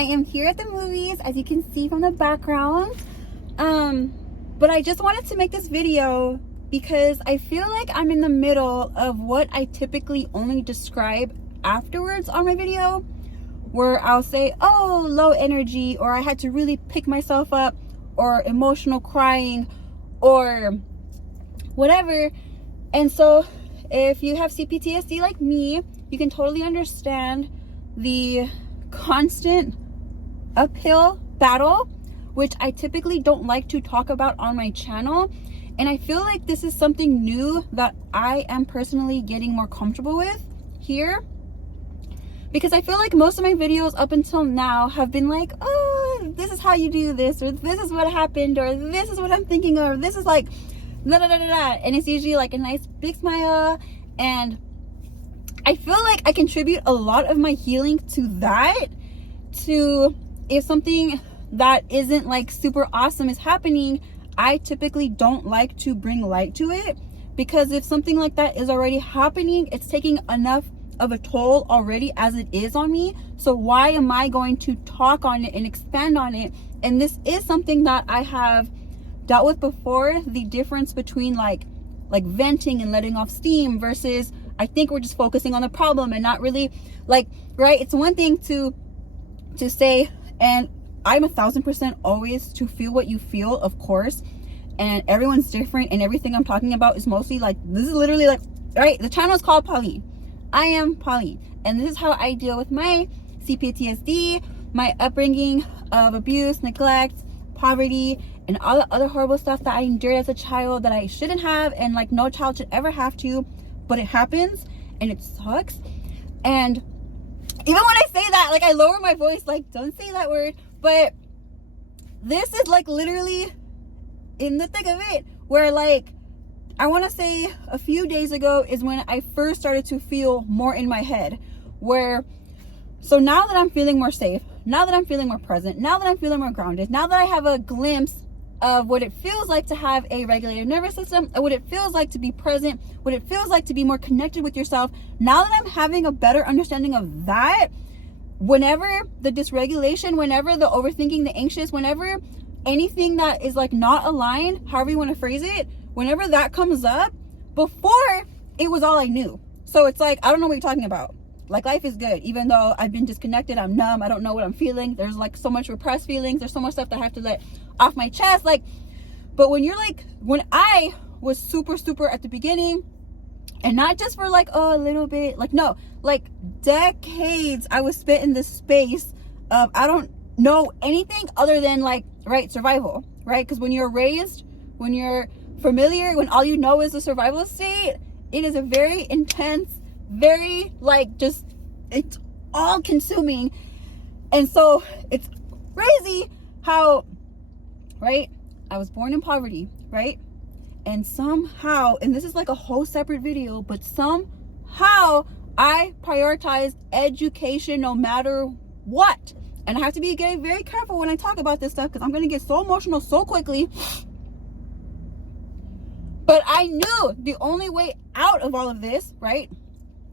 I am here at the movies, as you can see from the background. But I just wanted to make this video because I feel like I'm in the middle of what I typically only describe afterwards on my video, where I'll say, oh, low energy, or I had to really pick myself up, or emotional crying, or whatever. And so if you have CPTSD like me, you can totally understand the constant uphill battle, which I typically don't like to talk about on my channel. And I feel like this is something new that I am personally getting more comfortable with here, because I feel like most of my videos up until now have been like, oh, this is how you do this, or this is what happened, or this is what I'm thinking of, or this is like da da da da da, and it's usually like a nice big smile. And I feel like I contribute a lot of my healing to that, to if something that isn't like super awesome is happening, I typically don't like to bring light to it, because if something like that is already happening, it's taking enough of a toll already as it is on me. So why am I going to talk on it and expand on it? And this is something that I have dealt with before, the difference between like venting and letting off steam versus I think we're just focusing on the problem and not really like, right? It's one thing to say, and I'm 1000% always to feel what you feel, of course, and everyone's different, and everything I'm talking about is mostly like, this is literally like, right, the channel is called Pauline. I am Pauline, and this is how I deal with my CPTSD, my upbringing of abuse, neglect, poverty, and all the other horrible stuff that I endured as a child that I shouldn't have, and like no child should ever have to, but it happens and it sucks. And even when I say that, like I lower my voice, like don't say that word, but this is like literally in the thick of it, where like I want to say a few days ago is when I first started to feel more in my head, where so now that I'm feeling more safe, now that I'm feeling more present, now that I'm feeling more grounded, now that I have a glimpse of what it feels like to have a regulated nervous system, and what it feels like to be present, what it feels like to be more connected with yourself, now that I'm having a better understanding of that, whenever the dysregulation, whenever the overthinking, the anxious, whenever anything that is like not aligned, however you want to phrase it, whenever that comes up, before it was all I knew. So it's like, I don't know what you're talking about. Like life is good, even though I've been disconnected, I'm numb, I don't know what I'm feeling. There's like so much repressed feelings, there's so much stuff that I have to let off my chest. Like, but when you're like, when I was super at the beginning, and not just for like, oh, a little bit, like no, like decades I was spent in this space of, I don't know anything other than like, right, survival, right? Because when you're raised, when you're familiar, when all you know is the survival state, it is a very intense, very like just, it's all consuming. And so it's crazy how, right, I was born in poverty, right? And somehow, and this is like a whole separate video, but somehow I prioritized education no matter what. And I have to be very careful when I talk about this stuff, because I'm going to get so emotional so quickly. But I knew the only way out of all of this, right?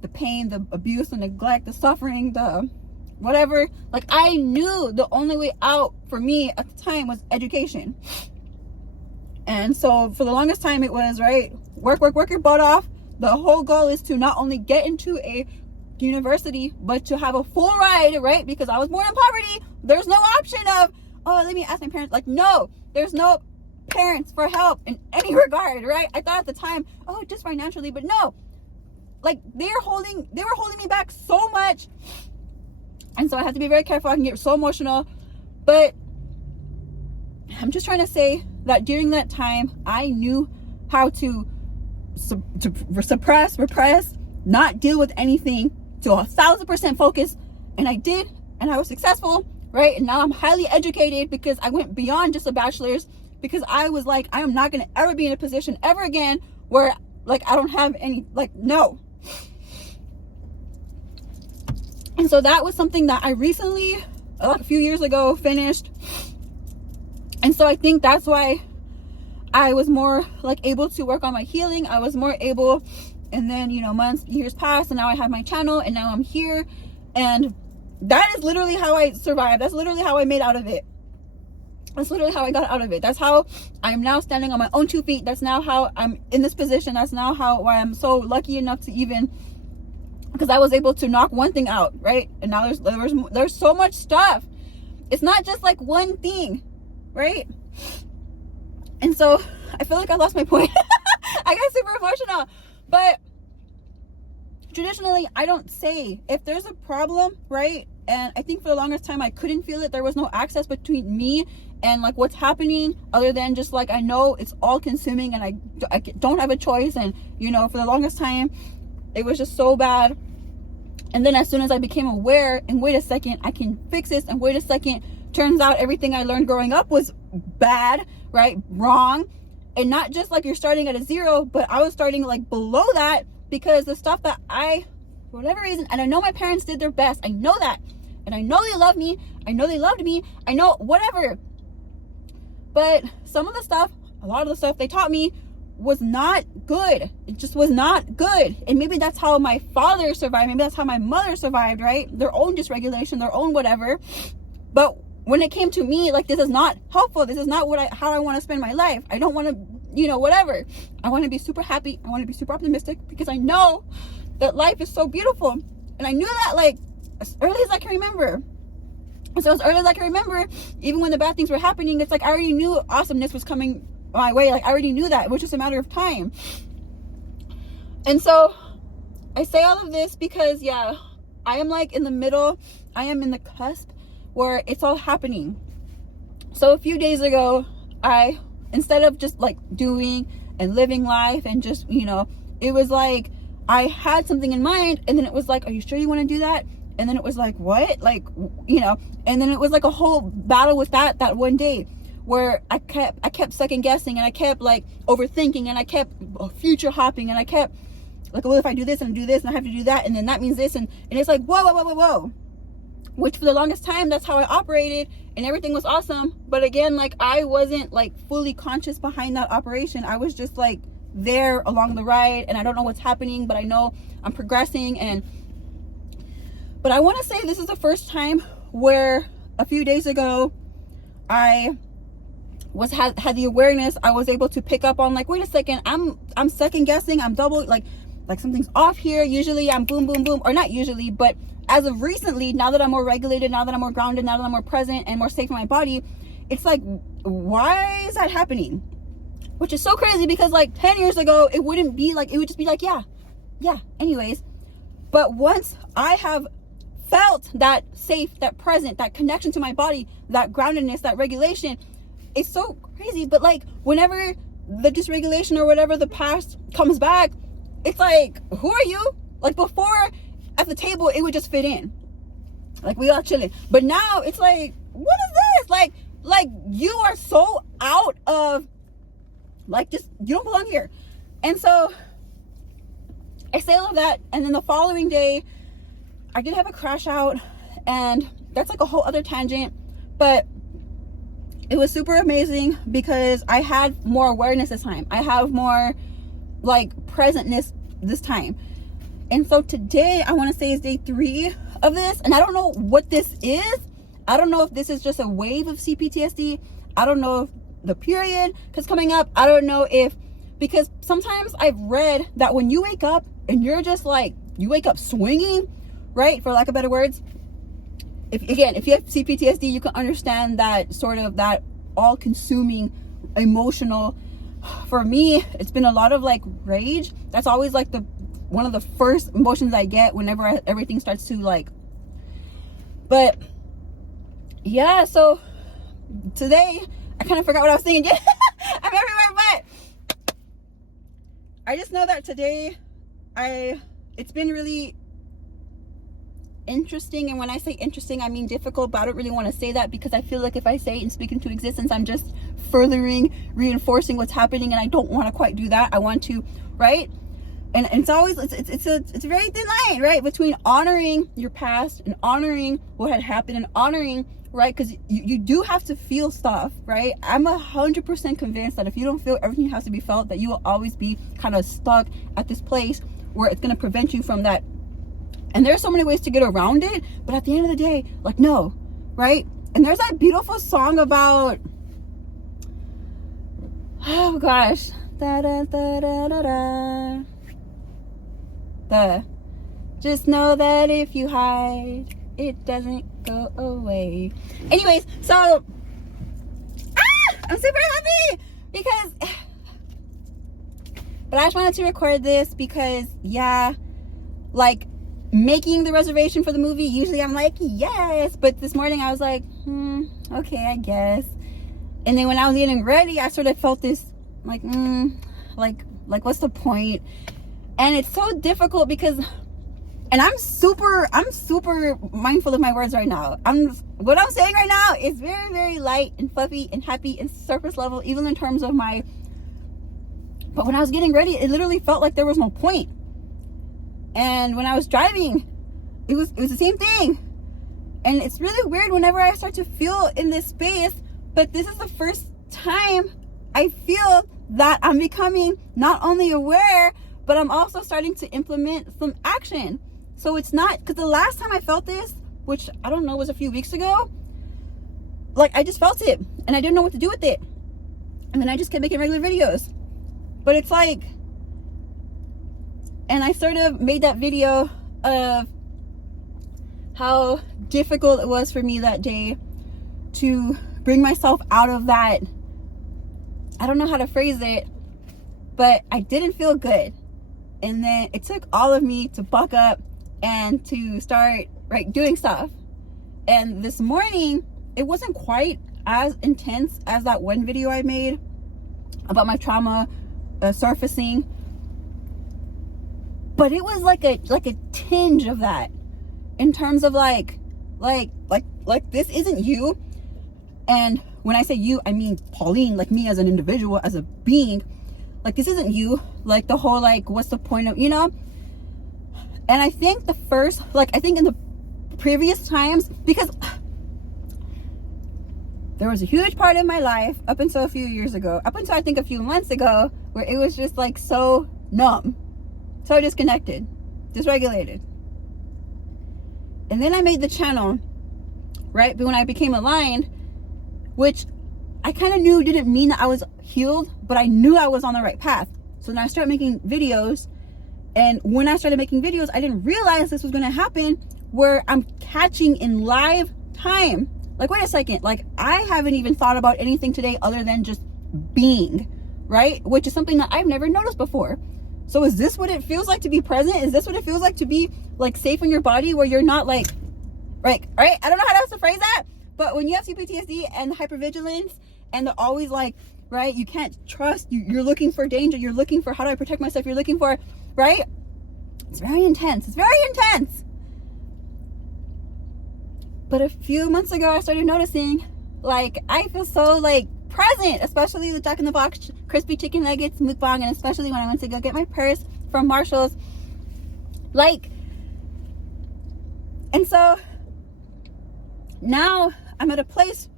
The pain, the abuse, the neglect, the suffering, the whatever. Like I knew the only way out for me at the time was education. And so for the longest time it was, right, work your butt off. The whole goal is to not only get into a university, but to have a full ride, right? Because I was born in poverty. There's no option of, oh, let me ask my parents. Like, no, there's no parents for help in any regard, right? I thought at the time, oh, just financially, but no, like they were holding me back so much. And so I have to be very careful. I can get so emotional, but I'm just trying to say that during that time, I knew how to suppress, repress, not deal with anything, to 1000% focus. And I did, and I was successful, right? And now I'm highly educated because I went beyond just a bachelor's, because I was like, I am not going to ever be in a position ever again where like I don't have any, like, no. And so that was something that I recently, like a few years ago, finished. And so I think that's why I was more like able to work on my healing. I was more able, and then, you know, months, years passed, and now I have my channel, and now I'm here. And that is literally how I survived. That's literally how I made out of it. That's literally how I got out of it. That's how I'm now standing on my own 2 feet. That's now how I'm in this position. That's now why I'm so lucky enough to even, because I was able to knock one thing out, right? And now there's so much stuff. It's not just like one thing, right? And so I feel like I lost my point. I got super emotional. But traditionally, I don't say if there's a problem, right? And I think for the longest time I couldn't feel it. There was no access between me and like what's happening, other than just like I know it's all consuming and I don't have a choice. And you know, for the longest time it was just so bad. And then as soon as I became aware, and wait a second, I can fix this, and wait a second, turns out everything I learned growing up was bad, right? Wrong. And not just like you're starting at a zero, but I was starting like below that, because the stuff that for whatever reason, and I know my parents did their best, I know that, and I know they love me, I know they loved me, I know whatever, but some of the stuff, a lot of the stuff they taught me was not good. It just was not good. And maybe that's how my father survived, maybe that's how my mother survived, right? Their own dysregulation, their own whatever. But when it came to me, like, this is not helpful, this is not how I want to spend my life. I don't want to, you know, whatever. I want to be super happy, I want to be super optimistic, because I know that life is so beautiful. And I knew that like as early as I can remember. So as early as I can remember, even when the bad things were happening, it's like I already knew awesomeness was coming my way. Like I already knew that. It was just a matter of time. And so I say all of this because, yeah, I am like in the middle. I am in the cusp where it's all happening. So a few days ago, instead of just like doing and living life and just, you know, it was like I had something in mind, and then it was like, are you sure you want to do that? And then it was like, what? Like, you know, and then it was like a whole battle with that one day, where I kept second guessing, and I kept like overthinking, and I kept future hopping, and I kept like, well, if I do this and do this and I have to do that, and then that means this, and it's like, whoa. Which for the longest time, that's how I operated, and everything was awesome. But again, like I wasn't like fully conscious behind that operation. I was just like there along the ride, and I don't know what's happening, but I know I'm progressing. But I want to say this is the first time where a few days ago I had the awareness. I was able to pick up on like, wait a second, I'm second guessing, I'm double, like something's off here. Usually I'm boom, or not usually, but as of recently, now that I'm more regulated, now that I'm more grounded, now that I'm more present and more safe in my body, it's like, why is that happening? Which is so crazy, because like 10 years ago, it wouldn't be like, it would just be like, yeah, anyways. But once I have felt that safe, that present, that connection to my body, that groundedness, that regulation, it's so crazy. But like whenever the dysregulation or whatever the past comes back, it's like, who are you? Like before at the table, it would just fit in, like we all chilling. But now it's like, what is this? Like you are so out of, like, just, you don't belong here. And so I say all of that, and then the following day I did have a crash out, and that's like a whole other tangent, but it was super amazing because I had more awareness this time. I have more like presentness this time. And so today I want to say is day 3 of this, and I don't know what this is. I don't know if this is just a wave of CPTSD. I don't know if the period is coming up. I don't know if, because sometimes I've read that when you wake up and you're just like, you wake up swinging, right, for lack of better words, if you have CPTSD, you can understand that sort of that all-consuming emotional. For me, it's been a lot of like rage. That's always like one of the first emotions I get whenever everything starts to like. But yeah, so today I kind of forgot what I was saying. I'm everywhere, but I just know that today it's been really interesting. And when I say interesting, I mean difficult, but I don't really want to say that, because I feel like if I say it and speak into existence, I'm just reinforcing what's happening, and I don't want to quite do that. I want to, right? And it's always, it's a very thin line, right, between honoring your past and honoring what had happened and honoring, right, because you do have to feel stuff, right? I'm 100% convinced that if you don't feel everything has to be felt, that you will always be kind of stuck at this place where it's going to prevent you from that And there's so many ways to get around it, but at the end of the day, like, no, right? And there's that beautiful song about, oh gosh, da da da da da da. Just know that if you hide, it doesn't go away. Anyways, so I'm super happy because, but I just wanted to record this because, yeah, like, making the reservation for the movie, usually I'm like, yes, but this morning I was like, okay, I guess. And then when I was getting ready, I sort of felt this, like, like what's the point? And it's so difficult because, and I'm super mindful of my words right now. What I'm saying right now is very, very light and fluffy and happy and surface level, even in terms of my, but when I was getting ready, it literally felt like there was no point. And when I was driving, it was the same thing. And it's really weird whenever I start to feel in this space, but this is the first time I feel that I'm becoming not only aware, but I'm also starting to implement some action. So it's not, because the last time I felt this, which I don't know was a few weeks ago, like, I just felt it and I didn't know what to do with it. And then I just kept making regular videos. But it's like, and I sort of made that video of how difficult it was for me that day to bring myself out of that, I don't know how to phrase it, but I didn't feel good. And then it took all of me to buck up and to start, right, doing stuff. And this morning, it wasn't quite as intense as that one video I made about my trauma surfacing, but it was like a tinge of that, in terms of like this isn't you. And when I say you, I mean Pauline, like me as an individual, as a being. Like, this isn't you. Like, the whole, like, what's the point of, you know? And I think I think in the previous times, because there was a huge part of my life up until a few years ago, up until I think a few months ago, where it was just like so numb, so disconnected, dysregulated. And then I made the channel, right? But when I became aligned, which I kind of knew didn't mean that I was healed, but I knew I was on the right path. So then I started making videos. And when I started making videos, I didn't realize this was going to happen, where I'm catching in live time. Like, wait a second, like, I haven't even thought about anything today other than just being, right? Which is something that I've never noticed before. So is this what it feels like to be present? Is this what it feels like to be, like, safe in your body, where you're not like, right? I don't know how else to phrase that, but when you have CPTSD and hypervigilance, and they're always like, right, you can't trust, you're looking for danger, you're looking for, how do I protect myself, you're looking for, right? It's very intense. It's very intense. But a few months ago, I started noticing, like, I feel so, like, present, especially the Jack in the Box crispy chicken nuggets mukbang, and especially when I went to go get my purse from Marshall's. Like, and so now I'm at a place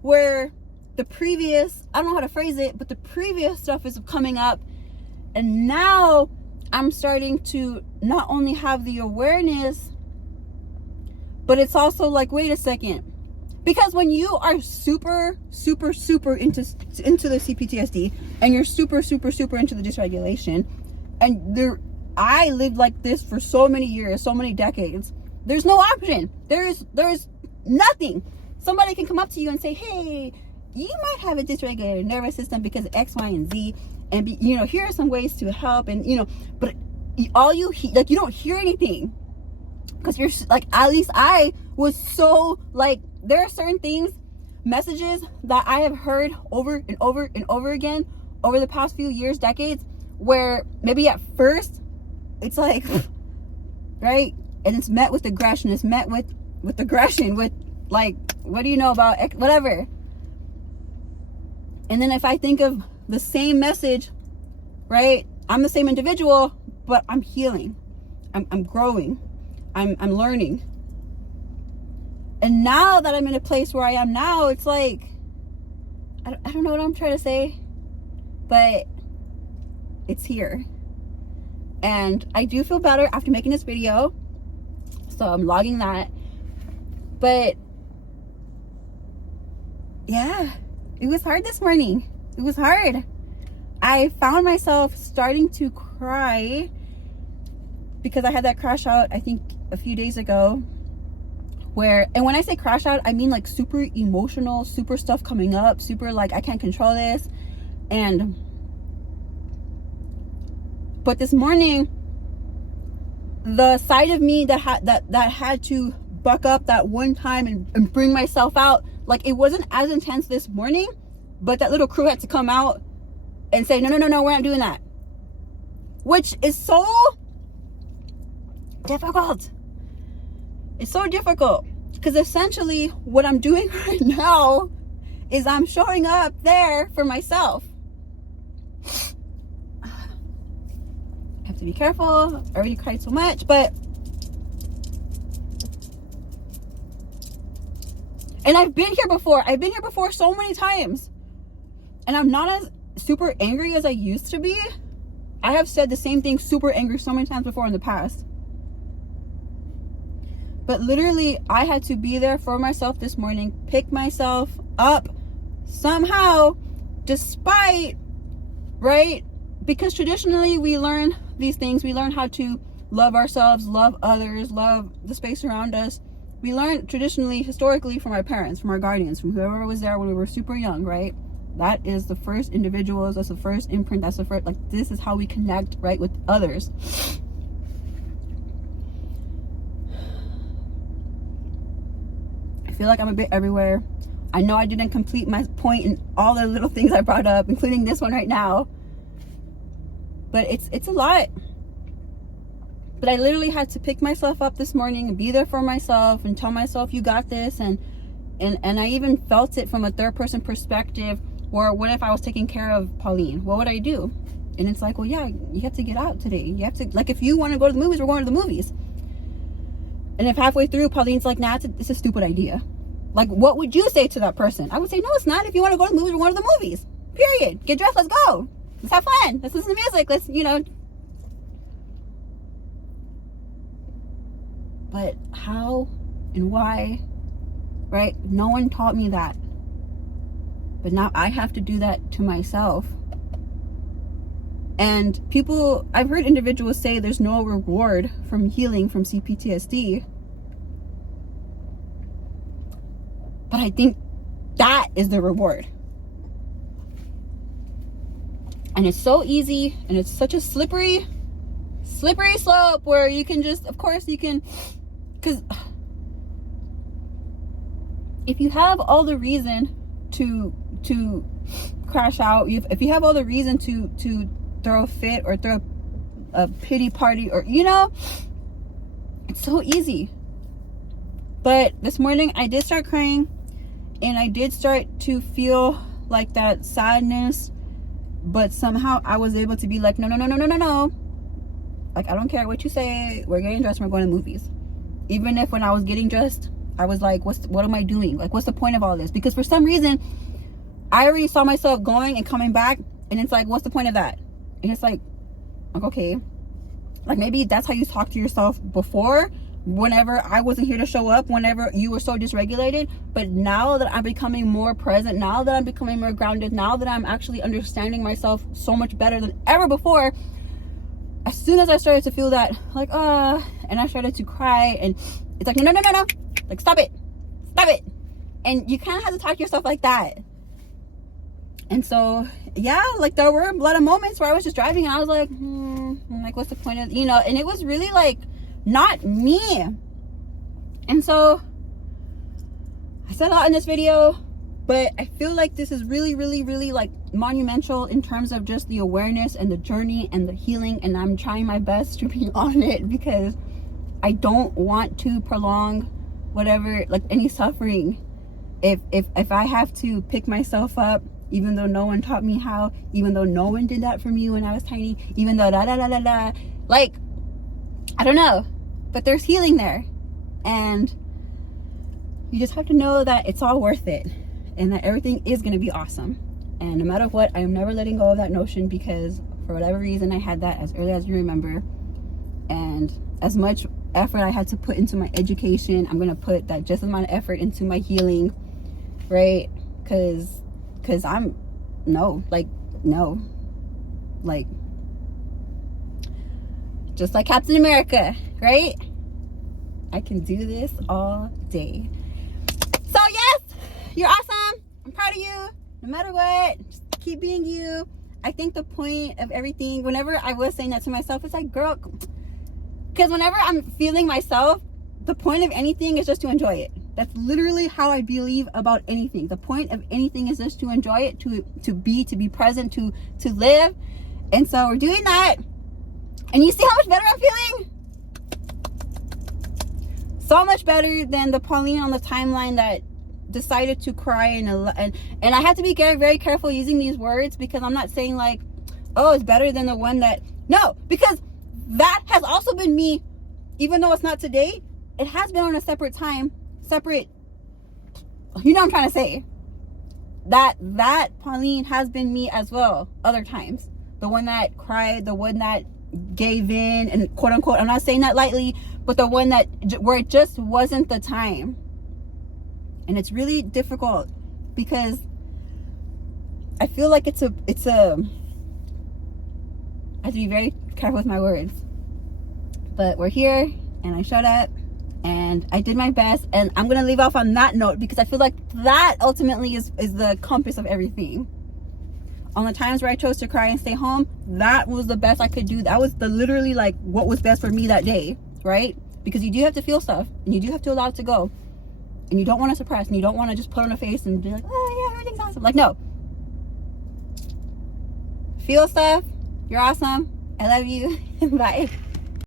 where the previous, I don't know how to phrase it, but the previous stuff is coming up. And now I'm starting to not only have the awareness, but it's also like, wait a second. Because when you are super into the CPTSD, and you're super into the dysregulation, and I lived like this for so many years, so many decades, there's no option. There's nothing. Somebody can come up to you and say, hey, you might have a dysregulated nervous system because of X, Y, and Z, and here are some ways to help, and but all you like, you don't hear anything, because you're like, at least I was so like, there are certain things, messages that I have heard over and over and over again over the past few years, decades, where maybe at first it's like, right, and it's met with aggression, it's met with aggression, with like, what do you know about X, whatever. And then if I think of the same message, right, I'm the same individual, but I'm healing, I'm growing, I'm learning. And now that I'm in a place where I am now, it's like, I don't know what I'm trying to say, but it's here. And I do feel better after making this video. So I'm logging that. But yeah, it was hard this morning. It was hard. I found myself starting to cry because I had that crash out, I think a few days ago, and when I say crash out, I mean like super emotional, super stuff coming up, super like I can't control this. But this morning, the side of me that had to buck up that one time and bring myself out, like it wasn't as intense this morning, but that little crew had to come out and say, no, we're not doing that. Which is so difficult. It's so difficult because essentially what I'm doing right now is I'm showing up there for myself. I have to be careful. I already cried so much, and I've been here before. I've been here before so many times. And I'm not as super angry as I used to be. I have said the same thing super angry so many times before in the past. But literally, I had to be there for myself this morning, pick myself up somehow, despite, right? Because traditionally we learn these things. We learn how to love ourselves, love others, love the space around us. We learn traditionally, historically, from our parents, from our guardians, from whoever was there when we were super young, right? That is the first individuals, that's the first imprint, that's the first, like, this is how we connect, right, with others. I feel like I'm a bit everywhere. I know I didn't complete my point in all the little things I brought up, including this one right now. But it's a lot. But I literally had to pick myself up this morning and be there for myself and tell myself, you got this. And I even felt it from a third person perspective, where what if I was taking care of Pauline? What would I do? And it's like, well, yeah, you have to get out today. You have to, like, if you want to go to the movies, we're going to the movies. And if halfway through Pauline's like, nah, it's a stupid idea. Like, what would you say to that person? I would say, no, it's not. If you want to go to the movies, we're going to the movies. Period. Get dressed, let's go. Let's have fun. Let's listen to music. Let's, But how and why, right? No one taught me that. But now I have to do that to myself. And I've heard individuals say there's no reward from healing from CPTSD. But I think that is the reward. And it's so easy, and it's such a slippery slope where you can just, of course you can, because if you have all the reason to crash out, if you have all the reason to throw a fit or throw a pity party, or it's so easy. But this morning I did start crying, and I did start to feel like that sadness, but somehow I was able to be like, no, like, I don't care what you say, we're getting dressed and we're going to movies. Even if when I was getting dressed, I was like, what am I doing? Like, what's the point of all this? Because for some reason I already saw myself going and coming back, and it's like, what's the point of that? And it's like, okay, like, maybe that's how you talk to yourself before, whenever I wasn't here to show up, whenever you were so dysregulated. But now that I'm becoming more present, now that I'm becoming more grounded, now that I'm actually understanding myself so much better than ever before, as soon as I started to feel that, like, and I started to cry, and it's like, no, like, stop it. And you kind of have to talk to yourself like that. And so, yeah, like, there were a lot of moments where I was just driving and I was like, like, what's the point of, and it was really like not me. And so I said a lot in this video, but I feel like this is really, really, really, like, monumental in terms of just the awareness and the journey and the healing. And I'm trying my best to be on it, because I don't want to prolong whatever, like, any suffering. If I have to pick myself up, even though no one taught me how, even though no one did that for me when I was tiny, even though like, I don't know, but there's healing there. And you just have to know that it's all worth it, and that everything is going to be awesome. And no matter what, I am never letting go of that notion, because for whatever reason I had that as early as you remember. And as much effort I had to put into my education, I'm gonna put that just amount of effort into my healing, right? Because I'm like just like Captain America, right? I can do this all day. So yes, you're awesome. I'm proud of you. No matter what, just keep being you. I think the point of everything, whenever I was saying that to myself, it's like, girl, because whenever I'm feeling myself, the point of anything is just to enjoy it. That's literally how I believe about anything. The point of anything is just to enjoy it, to be present, to live. And so we're doing that. And you see how much better I'm feeling? So much better than the Pauline on the timeline that decided to cry. And I have to be very, very careful using these words, because I'm not saying like, oh, it's better than the one that, no, because that has also been me, even though it's not today. It has been on a separate time, you know what I'm trying to say. That Pauline has been me as well, other times. The one that cried, the one that gave in, and quote unquote, I'm not saying that lightly, but the one that, where it just wasn't the time. And it's really difficult, because I feel like it's a I have to be very careful with my words. But we're here, and I showed up, and I did my best, and I'm gonna leave off on that note, because I feel like that ultimately is the compass of everything. On the times where I chose to cry and stay home, that was the best I could do. That was literally like what was best for me that day, right? Because you do have to feel stuff, and you do have to allow it to go, and you don't want to suppress, and you don't want to just put on a face and be like, oh yeah, everything's awesome. Like, no, feel stuff. You're awesome. I love you. Bye.